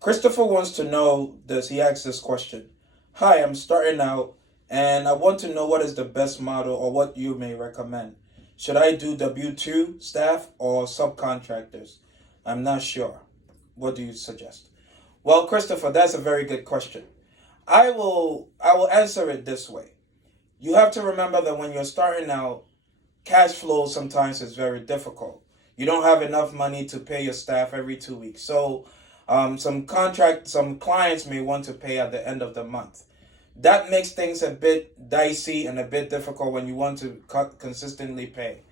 Christopher wants to know this. He asks this question. Hi, I'm starting out and I want to know what is the best model or what you may recommend. Should I do W-2 staff or subcontractors? I'm not sure. What do you suggest? Well, Christopher, that's a very good question. I will answer it this way. You have to remember that when you're starting out, cash flow sometimes is very difficult. You don't have enough money to pay your staff every 2 weeks. So some clients may want to pay at the end of the month. That makes things a bit dicey and a bit difficult when you want to consistently pay.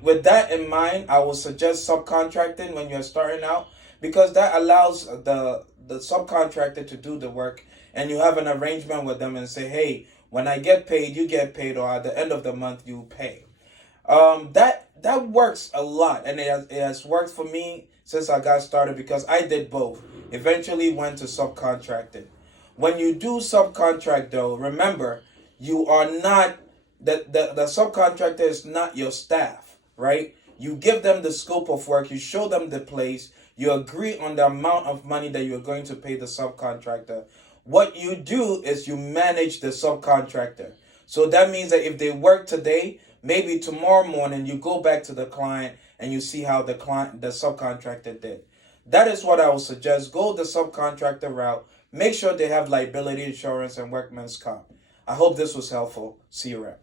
With that in mind, I will suggest subcontracting when you're starting out because that allows the subcontractor to do the work and you have an arrangement with them and say, hey, when I get paid, you get paid, or at the end of the month, you pay. That works a lot, and it has worked for me since I got started because I did both. Eventually went to subcontracting. When you do subcontract, though, remember you are not the subcontractor is not your staff, right? You give them the scope of work, you show them the place, you agree on the amount of money that you're going to pay the subcontractor. What you do is you manage the subcontractor. So that means that if they work today, maybe tomorrow morning you go back to the client and you see how the subcontractor did. That is what I would suggest. Go the subcontractor route. Make sure they have liability insurance and workman's comp. I hope this was helpful. See you around.